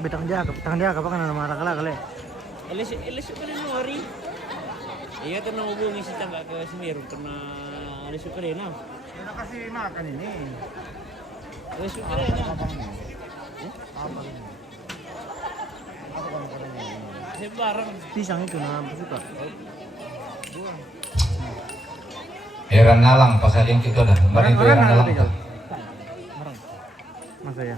Betang dia apa kan nama kala kale. Elis ko rin ng hari. Iya tuh nang hubungi si tangga ke Semeru kena elis ko rin na. Udah kasih makan ini. Elis ko rin na. Apa ini? Barang Pisang itu nama suka. Heran nalang pasalin kita dah. Kemarin itu heran nalang. Masa ya?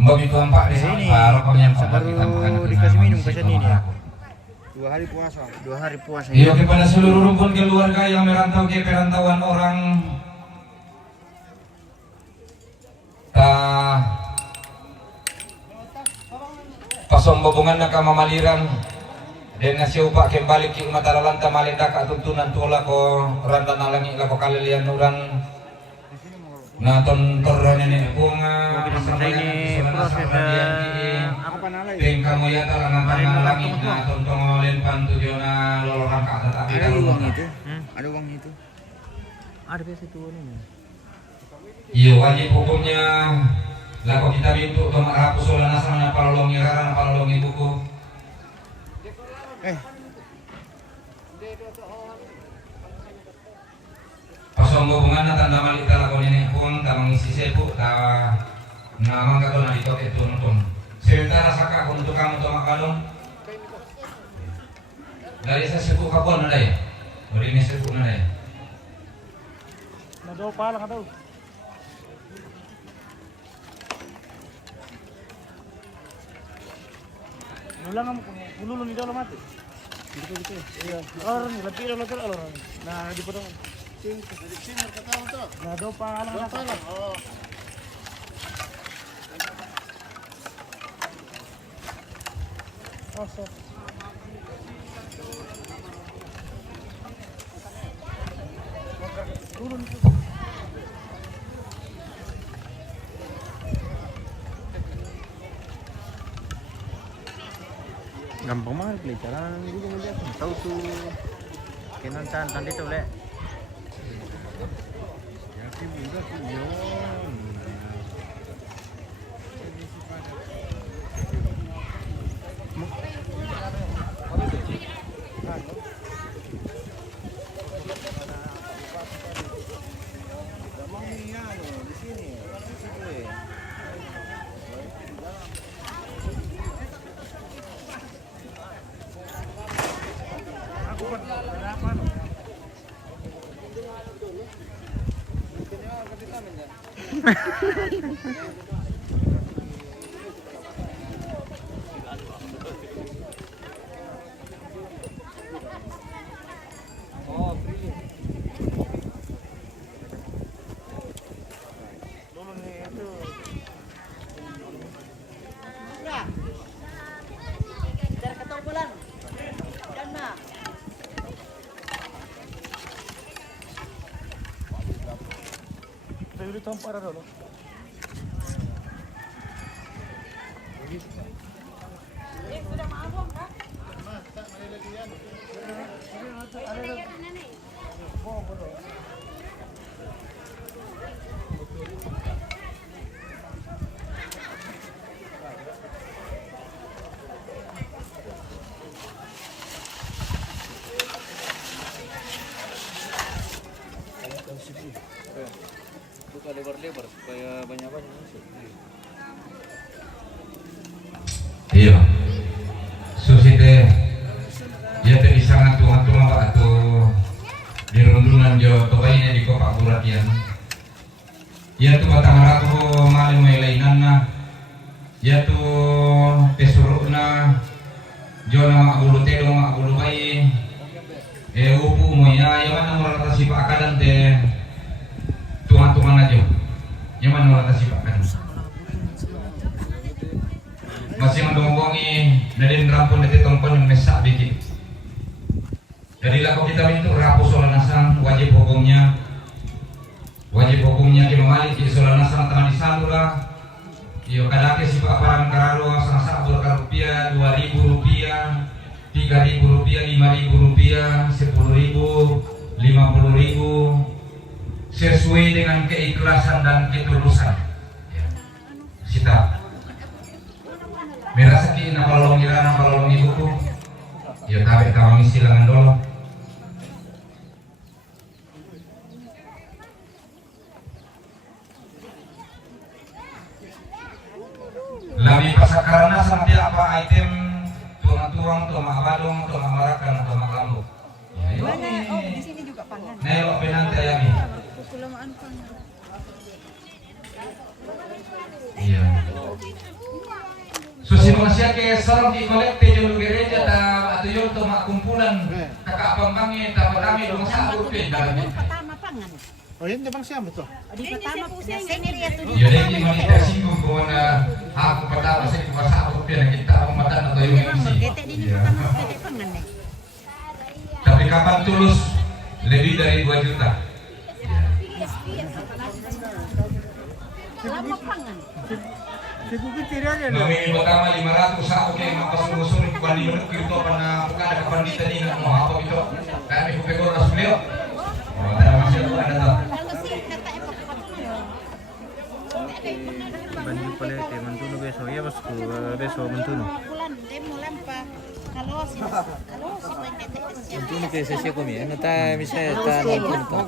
Mbak itu empat di sini. Rokoknya empat kita makan. Dikasih minum ke sini ya. 2 hari puasa. 2 hari puasa. Iya kepada seluruh rumpun keluarga yang merantau ke perantauan orang. Pasong bobongan na kamamaliran. Dan nasi upak kembali ki mataralan tamalenda ka tuntunan tula ko randa nalangi la ko kalilian orang. Na tontor nenek bunga ini proses apa nalai? Tingkah mulia talangan nalangi na tontong oleh pantujo na lolorang ka tetapi Ada uang itu? Ada uang itu? Ada biasa itu ini. Iya wajib hukumnya lako kita bintu tomak hapus oleh nasana palolongi rara palolongi buku. Pasong hubungan na tanda malik talakon nenek pun tamang isi sepu ta namang kato na dito itu nonton. Sementara saka untuk kamu tomak kalong dari saya sepu kapon ada ya. Beri ini sepu ada ya. Nado pa lang daw. Nulang mo kung ululong ni daw mati. Dito. Iya. Orang lebih orang. Nah, di potong. Sing kata to. Nado pa lang. Oh. So. Turun. Gampang banget beli cara dulu melihat tahu tuh kenan can itu le ya sih udah tuh para dulu. Sudah mabuk kan? buka lebar-lebar supaya banyak-banyak masuk. Iya. Susite ya tadi sangat tuhan pak atau di rundungan jo tobaine di kopak buratian. Ya tu batang ratu maling melainan na. Ya tu pesuruna jo nama bulu telo mak bulu bayi. Upu moya ya mana merata si pak kadan teh tuhan aja. Ya mana merata si pak kadan. Masih mendombongi dari rampun dari tompon yang mesak bikin. Jadi laku kita itu rapu soal nasang wajib hukumnya di memalik di soal nasang tangan di salura. Iyo kadake si pak parang karalo sang rupiah, 2.000 rupiah, 3.000 rupiah, 5.000 rupiah, 10.000, 50.000 sesuai dengan keikhlasan dan ketulusan. Sita. Mirasaki na palolong ira na palolong ibu ko. Iyo tabi kamang silangan dolo. Labi pasakarana sampai apa item tuang-tuang, tuang-abadong, tuang-amarakan, tuang-lambu. Ya, Mana? Oh, di sini juga pangan. Nelok penanti ayami. Kekulamaan pangan. Iya. Susi manusia ke sorong di kolekte julu gereja ta atau yul to mak kumpulan kakak pambangi ta padami dong sabut pe dalam. Pertama pangan. Oh, yun bang siya betul. Di pertama senior ya tuh. Jadi di mana singgung kona aku pertama saya ke sabut pe kita pematan atau yung isi. Ketek di pertama ketek pangan deh. Tapi kapan tulus lebih dari 2 juta. Lama pangan. Nomingi pertama 500 sa oke mapasungusuri bukan di menuk itu pana bukan ada pandita ni nak mau apa itu. Kami ko pegor na sulio. Oh, ada masih ada tak? Bantu pala ito, mantuno beso. Iya bos ko beso mantuno. Mantuno kayo sa siya kumi. Ano tayo misal ta mantuno to?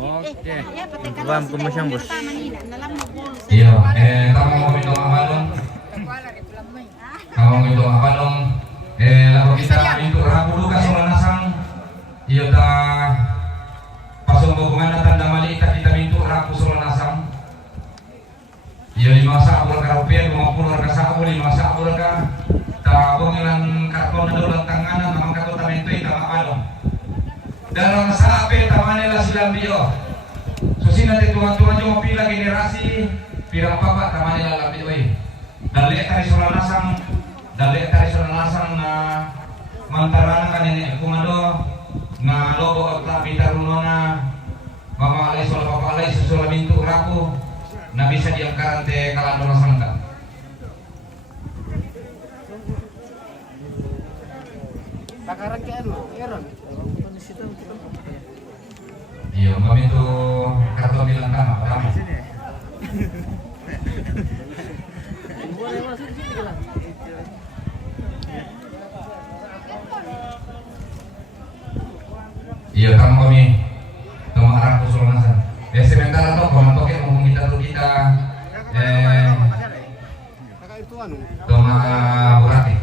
Oke. Paham ko mo siyang bos. Iya, kamu mau minum apa dong? Kamu minum apa dong? Lalu kita itu rabu dulu kan nasang. Iya ta pasong bagaimana tanda malita kita mintu rabu nasang. Iya 5 sabur ka rupiah 50 ka sabur 5 sabur ka tabong ilang karton na doon tanganan namang kato tamento ita makalong. Dalam sape tamanela silang bio. Susina te tuan-tuan jo pila generasi pirang papa tamanela labi oi. Dali tari soranasang na mantarana kanene kumado na lobo ta pitaruno na mama alay sola papa alay susula mintu raku na bisa diangkaran te kalandona sangka. Takaran ke ano? Eron. Iya, kami itu kartu bilang kama. Iya, kami teman Sulawesi. Ya sementara toh kalau toke ngomong kita Kakak itu anu. Toma Burati.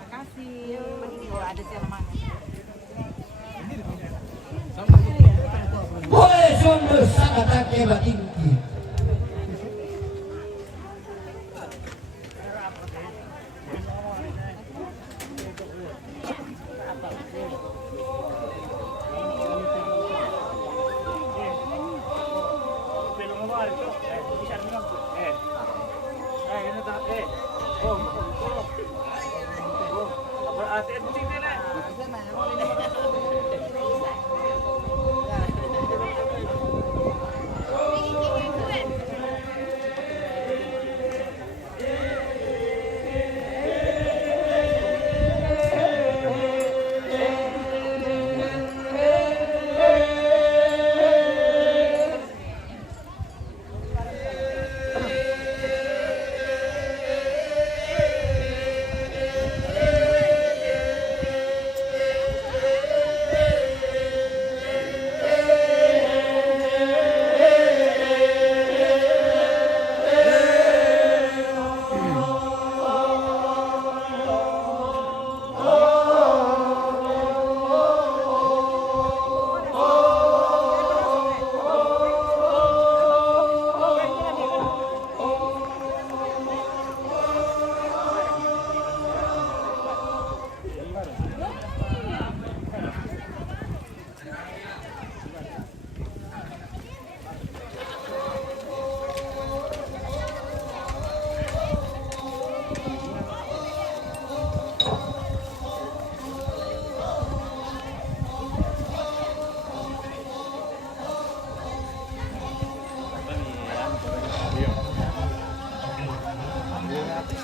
Makasih. Oh, ada siapa? Boleh sumber sangat tak tinggi.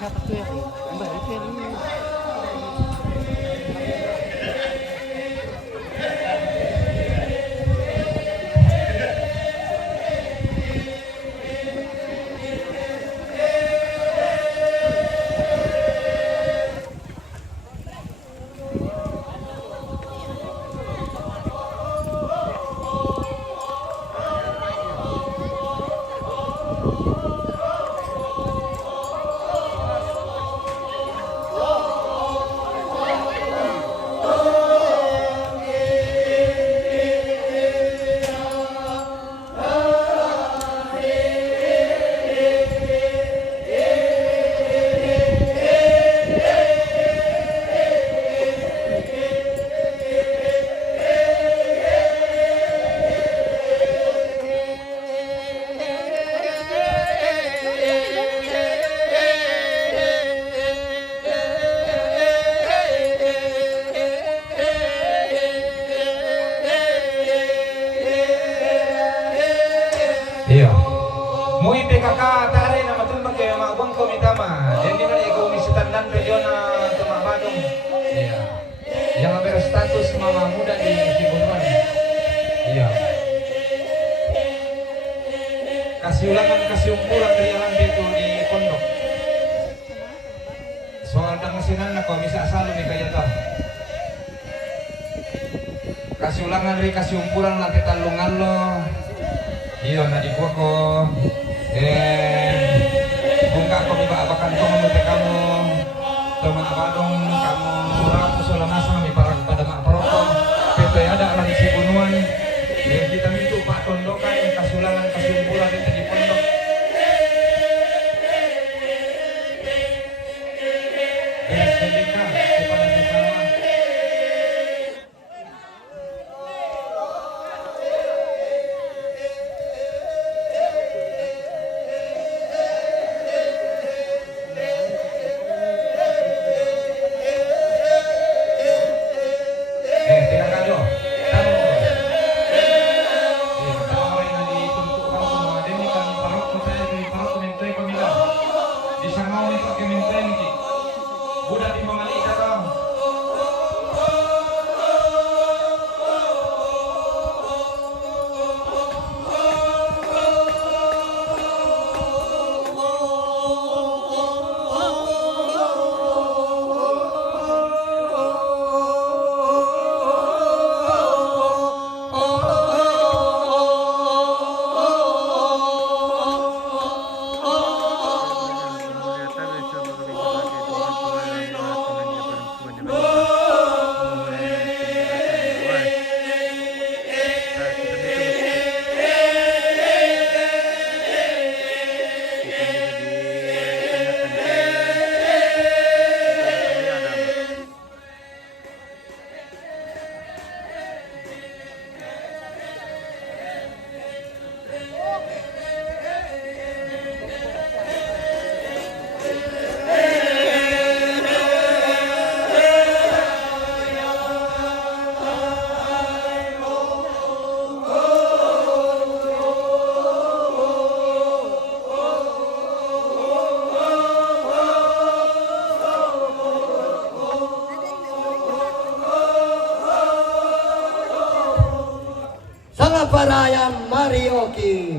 katak tuh ya. Mbak itu yang ini. Iya. Mo PKK tare na matulbag kay maabang komitama. Yan din na ikaw misitan dan pedyo na tumabadong. Iya. Yang berstatus mama muda di Sibunuan. Iya. Kasiulangan kasiumpulan rialan dito di pondok. Soal dangasinan na ko bisa asalo ni kayata. Kasiulangan ri kasiumpulan lang kitalungan lo. Iya na di ko bungka ko abakan ko menurut kamu abadong kamu surah usul masa mi parang pada mak perokok PT ada lang si bunuan yang kita minta pak tondokan kasulangan kasumpulan itu di pondok SDK kepada bersama. Parayam Marioki.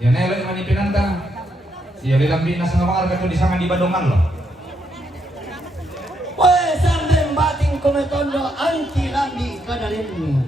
Yan na yung mani pinanta. Iya lilambi na sa mga arga di sama di Badongan loh. Pues sambil bating kometondo anti lambi kadalin.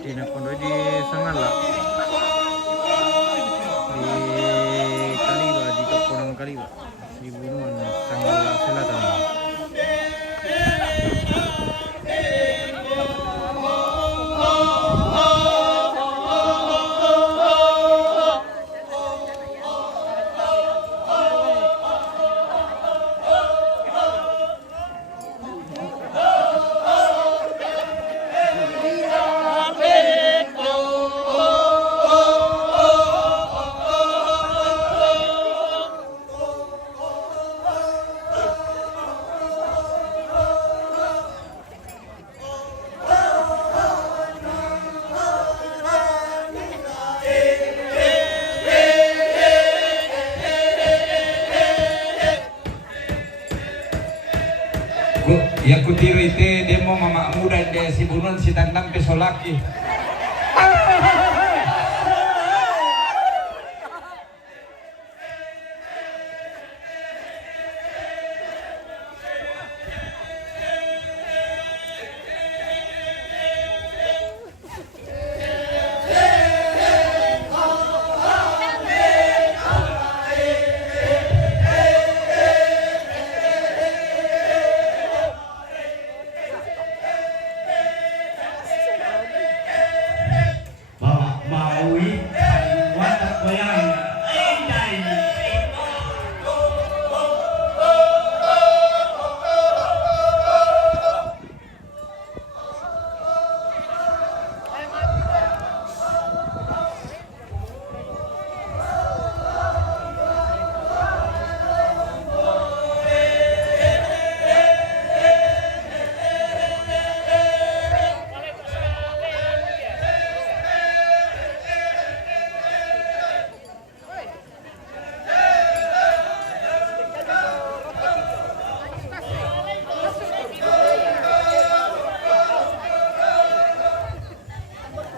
Tinakondo di Sangala. Di Kaliwa, di Kapunang Kaliwa. Di Bunuan, Sangala Selatan. Yang kutiru itu demo mama muda dia si Bunuan si Tandang pesolaki.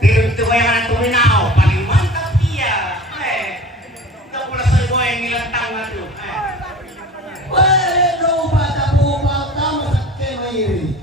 Itu yang anak tuminao paling mantap dia. Nggak pula saya yang ngilang tangan tuh. Pues no pada pupal tama sa kemairi.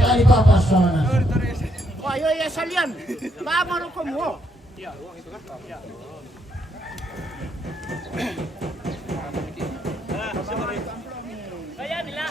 Kali papas sana. Wah, ya salian. Lama kamu. Kaya nila.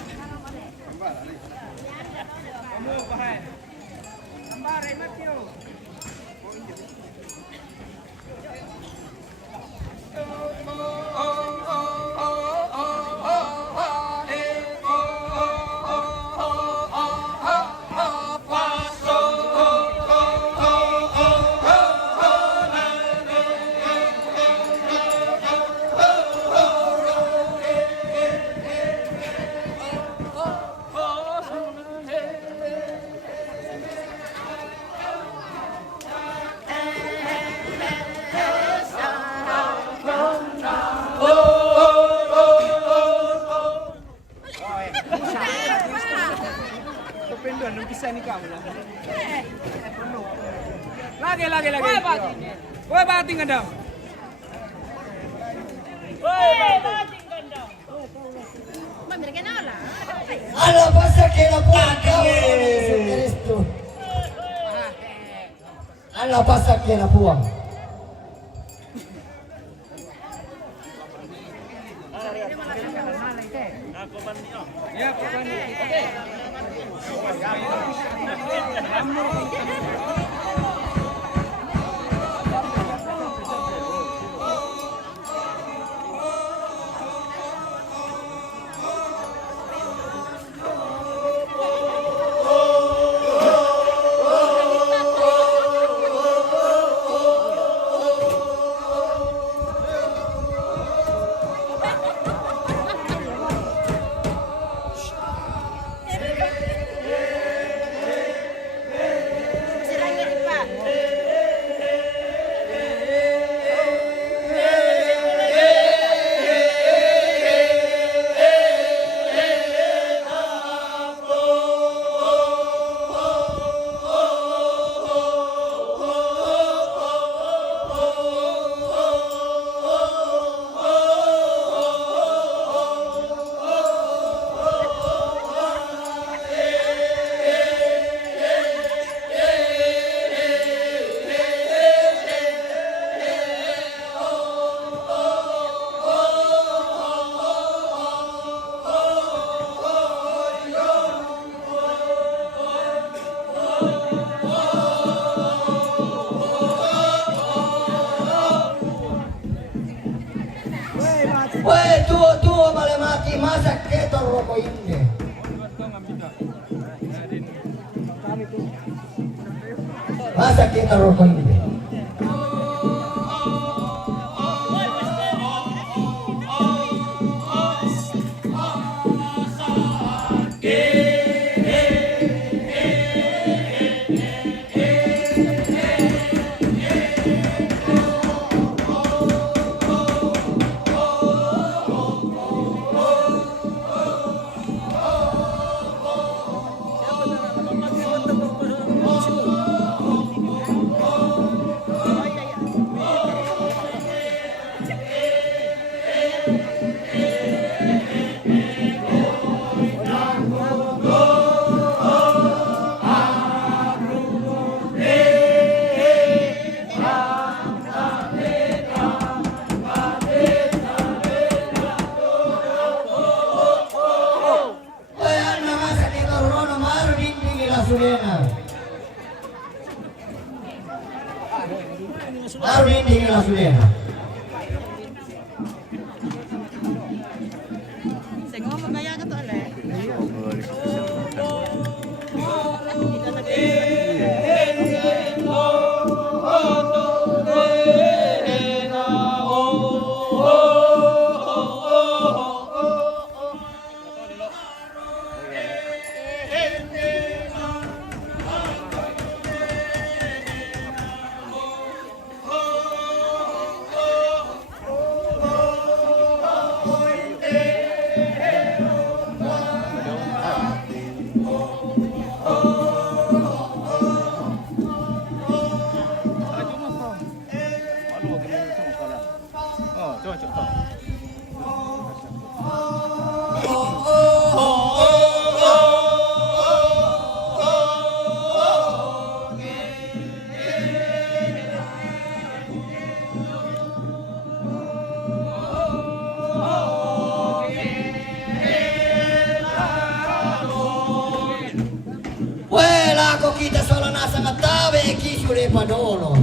Lagi. Woi, bating kadang. Ala pasa que la puerta Cristo. Ala pasa que la puang. Ya, pokoknya. masak ketor roko inde. Masak ketor roko inde. Baru ini langsung ya. Saya ngomong kayak gitu oleh. Ako kita sola nasa katabe e kisure padolo.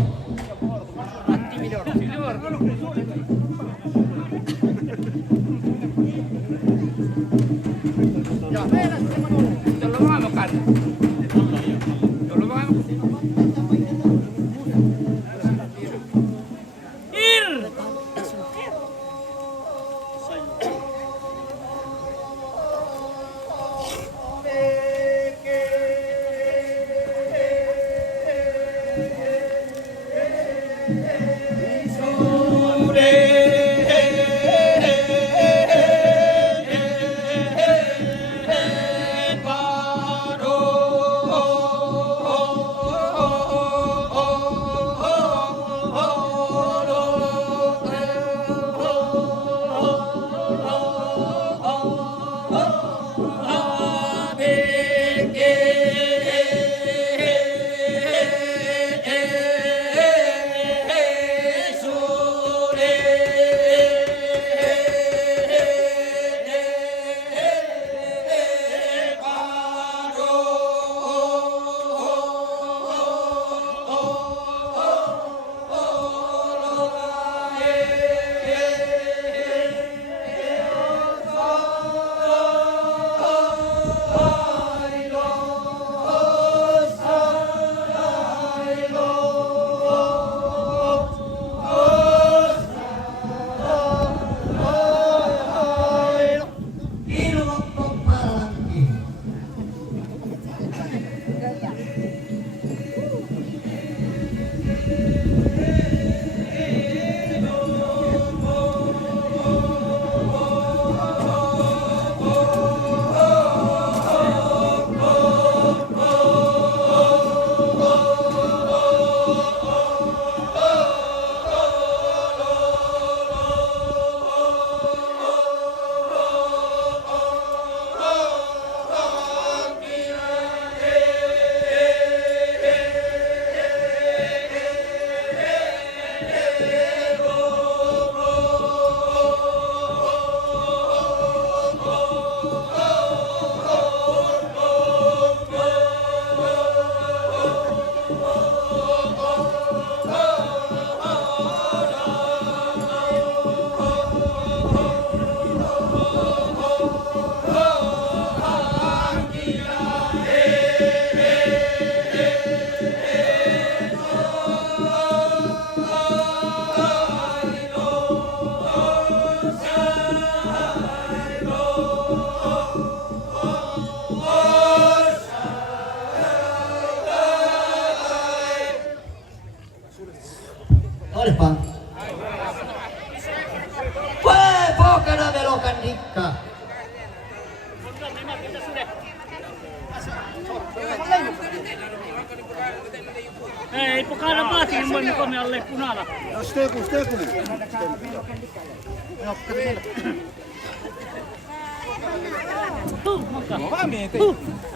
Ipukana ba tingin mo ko may alay punala. Steku.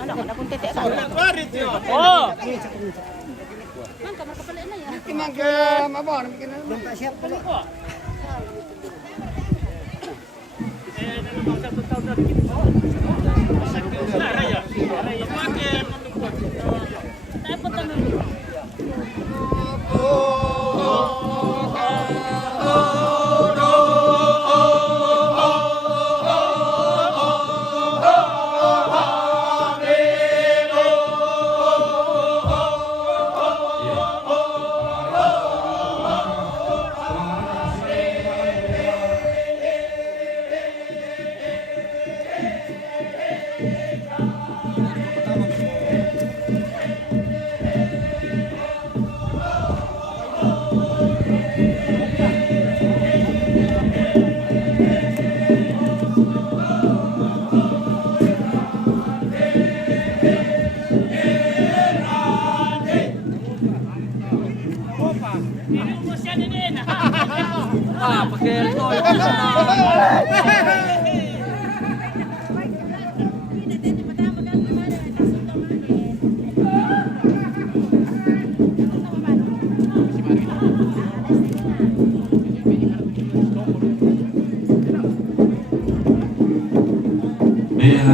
Ano ko na kung tete ka. Oh. Man kamar ka pala na yan.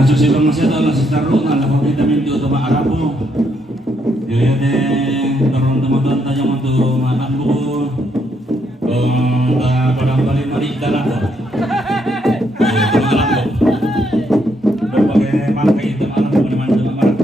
Susi pangsiya lang sa tarungan na kompletamente ito maarapo. Yun teman-teman tayo untuk makan buku. Parang balik mari dalam to. Malam to. Berbagai mangkai itu malam to mana mana malam.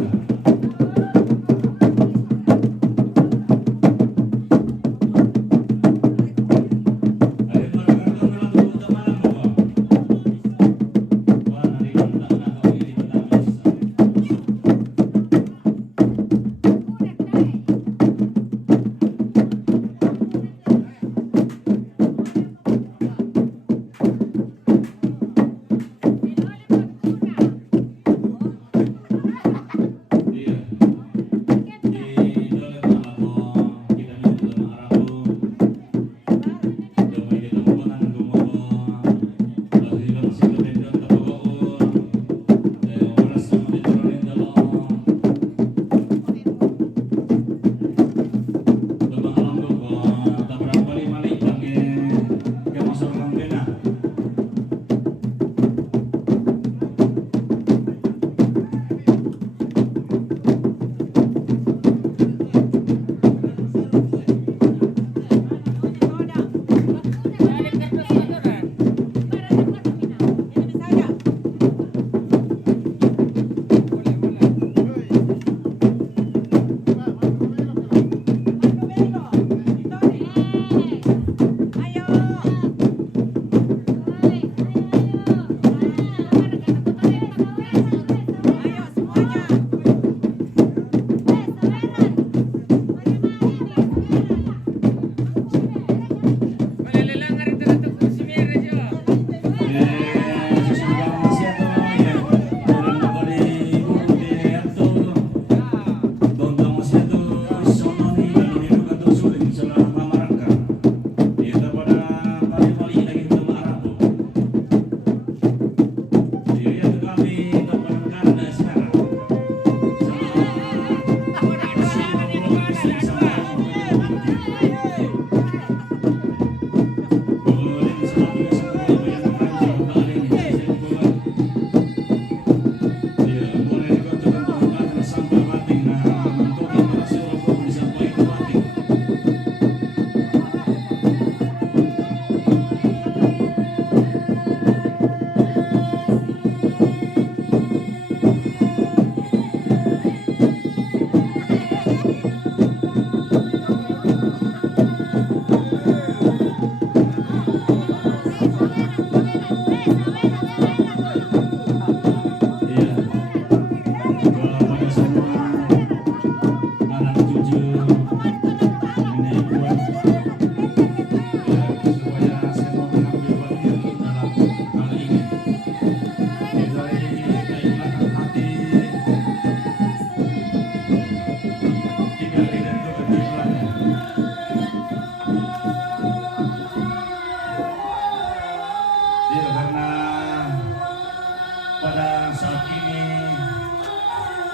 saat ini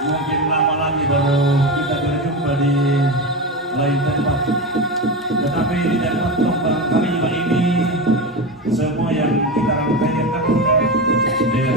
mungkin lama lagi baru kita berjumpa di lain tempat. Tetapi di tempat tongkang kami ini semua yang kita rangkaikan ya.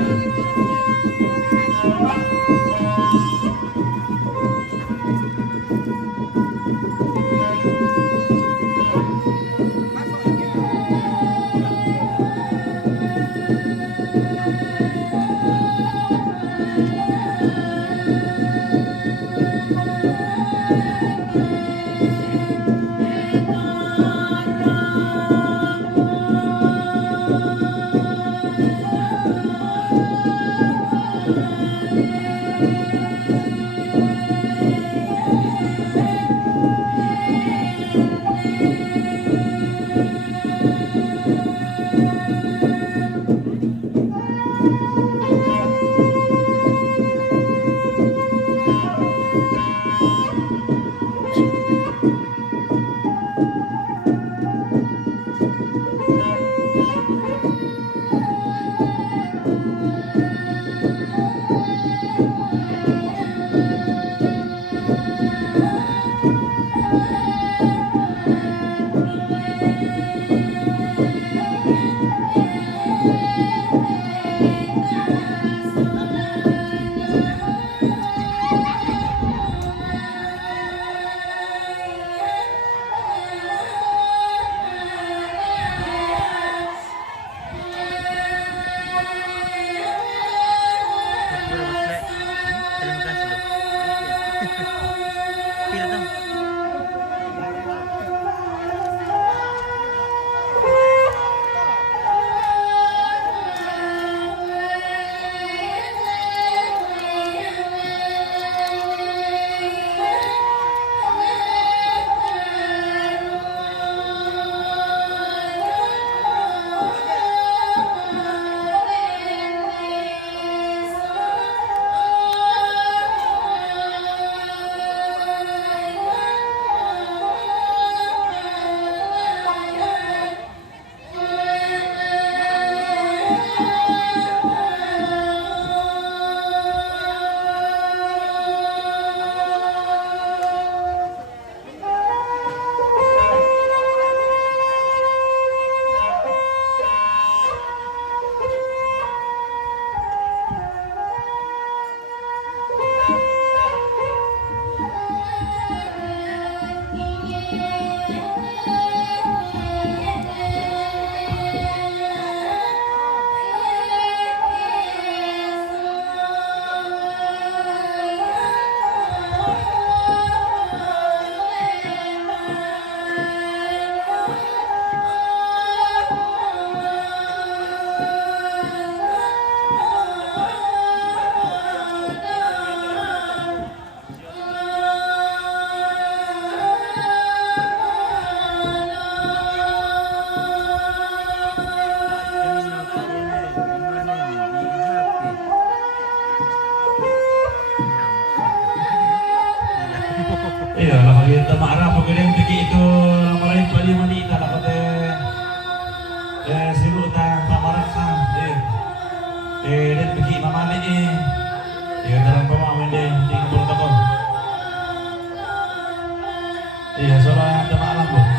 Terima kasih loh. Pira dong. Iya, lah kita marah pagkakang tiki itu maray bali manita lah kote siruta pamaraka dan tiki mamali dalam pemawin di kebun toko. Iya, soalnya ada malam loh.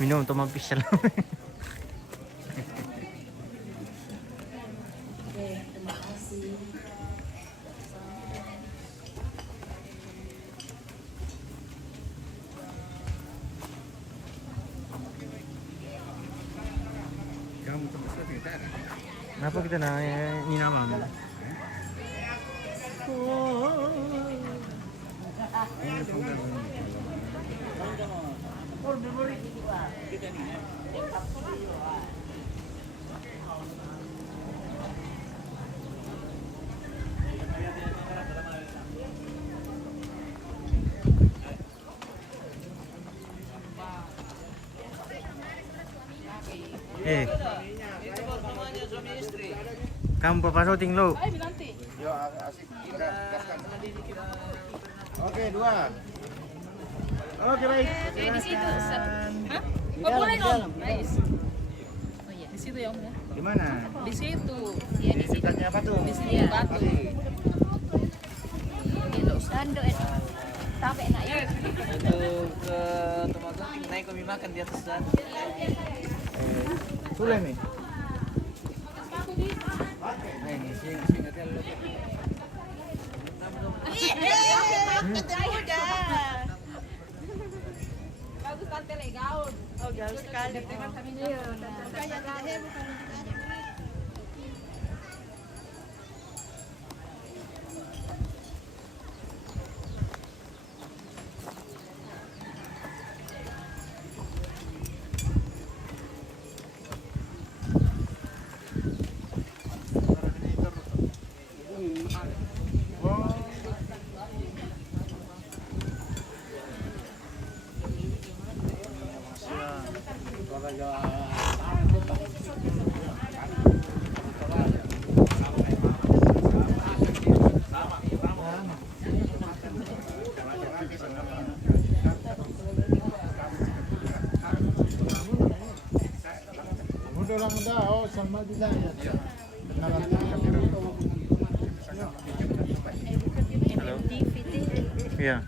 Minum untuk mampis lah. Kenapa kita ini nama? Kamu papa syuting lo. Oke, 2. Oke, baik. Di situ. Hah? Oh, boleh dong. Nice. Oh iya, di situ ya Om ya. Di mana? Di situ. Iya, di situ. Dekatnya apa tuh? Di sini batu. Gitu, sando itu. Sampai enak ya. Untuk ke tempat naik kami makan di atas sana. Sule nih. Bagus kan gaun. Oh, gaun sekali. Udah lang daw, sama din yan. Iya.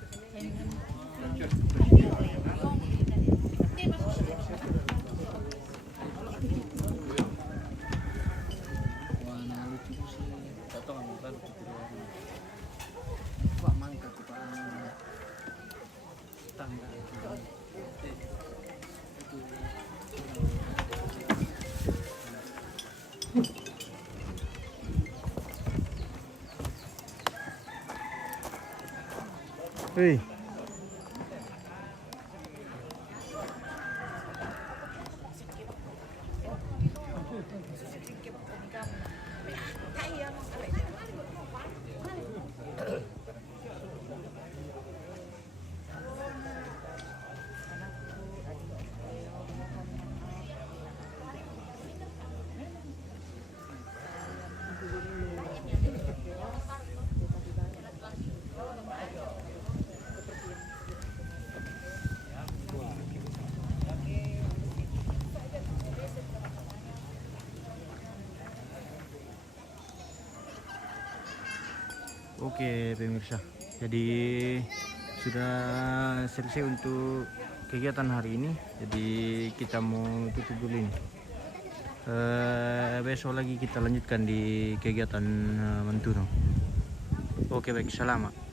Hei. Oke pemirsa, jadi sudah selesai untuk kegiatan hari ini. Jadi kita mau tutup dulu ini. Besok lagi kita lanjutkan di kegiatan Mantuno. Oke baik, selamat.